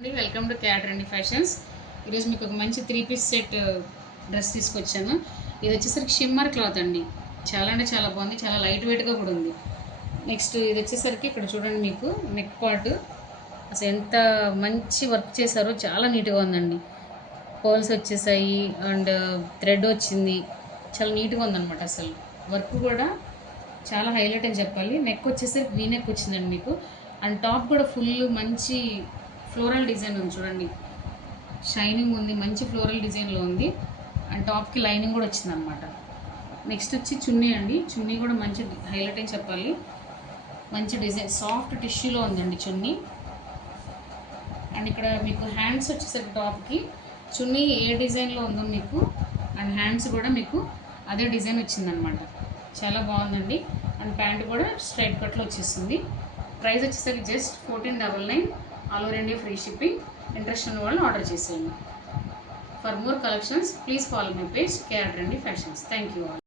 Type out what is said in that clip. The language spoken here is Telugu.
వెల్కమ్ టు క్యాట్ రండి ఫ్యాషన్స్. ఈరోజు మీకు ఒక మంచి 3 పీస్ సెట్ డ్రెస్ తీసుకొచ్చాను. ఇది వచ్చేసరికి షిమ్మర్ క్లాత్ అండి. చాలా అంటే చాలా బాగుంది, చాలా లైట్ వెయిట్గా కూడా ఉంది. నెక్స్ట్ ఇది వచ్చేసరికి ఇక్కడ చూడండి, మీకు నెక్ పార్ట్ అసలు ఎంత మంచి వర్క్ చేశారో, చాలా నీట్గా ఉందండి. పర్ల్స్ వచ్చేసాయి అండ్ థ్రెడ్ వచ్చింది, చాలా నీట్గా ఉందన్నమాట. అసలు వర్క్ కూడా చాలా హైలైట్ అని చెప్పాలి. నెక్ వచ్చేసరికి వీ నెక్ వచ్చిందండి మీకు. అండ్ టాప్ కూడా ఫుల్ మంచి ఫ్లోరల్ డిజైన్ ఉంది చూడండి, షైనింగ్ ఉంది, మంచి ఫ్లోరల్ డిజైన్లో ఉంది. అండ్ టాప్కి లైనింగ్ కూడా వచ్చింది అనమాట. నెక్స్ట్ వచ్చి చున్నీ అండి. చున్నీ కూడా మంచి హైలైట్ అని చెప్పాలి, మంచి డిజైన్ సాఫ్ట్ టిష్యూలో ఉందండి చున్నీ. అండ్ ఇక్కడ మీకు హ్యాండ్స్ వచ్చేసరికి టాప్కి చున్నీ ఏ డిజైన్లో ఉందో మీకు, అండ్ హ్యాండ్స్ కూడా మీకు అదే డిజైన్ వచ్చిందనమాట. చాలా బాగుందండి. అండ్ ప్యాంట్ కూడా స్ట్రైట్ కట్లో వచ్చేస్తుంది. ప్రైస్ వచ్చేసరికి just 1499. All over India free shipping. Interest ఉన్న వాళ్ళు ఆర్డర్ చేసేయండి. For more collections please follow my page cat రండి ఫ్యాషన్స్. Thank you all.